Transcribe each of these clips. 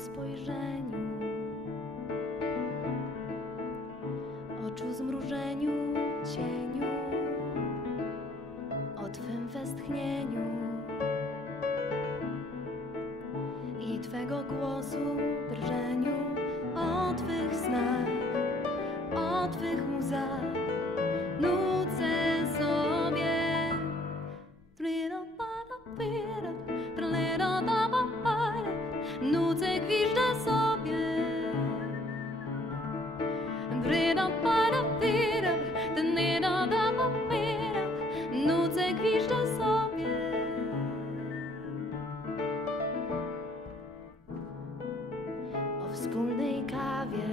spojrzeniu, oczu zmrużeniu, cieniu, o Twym westchnieniu i Twego głosu. Wspólnej kawie,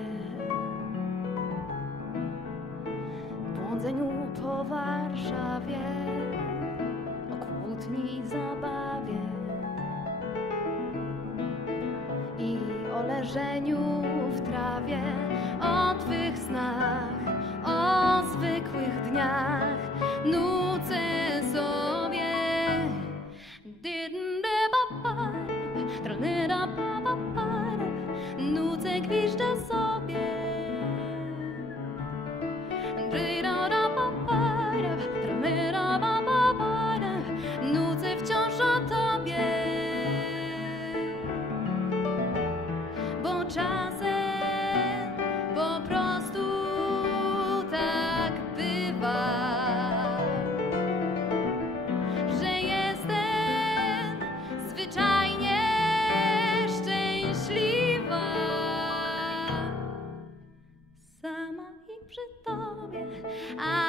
błądzeniu po Warszawie, o kłótni zabawie. I o leżeniu w trawie, o Twych snach, o zwykłych dniach. Nucę I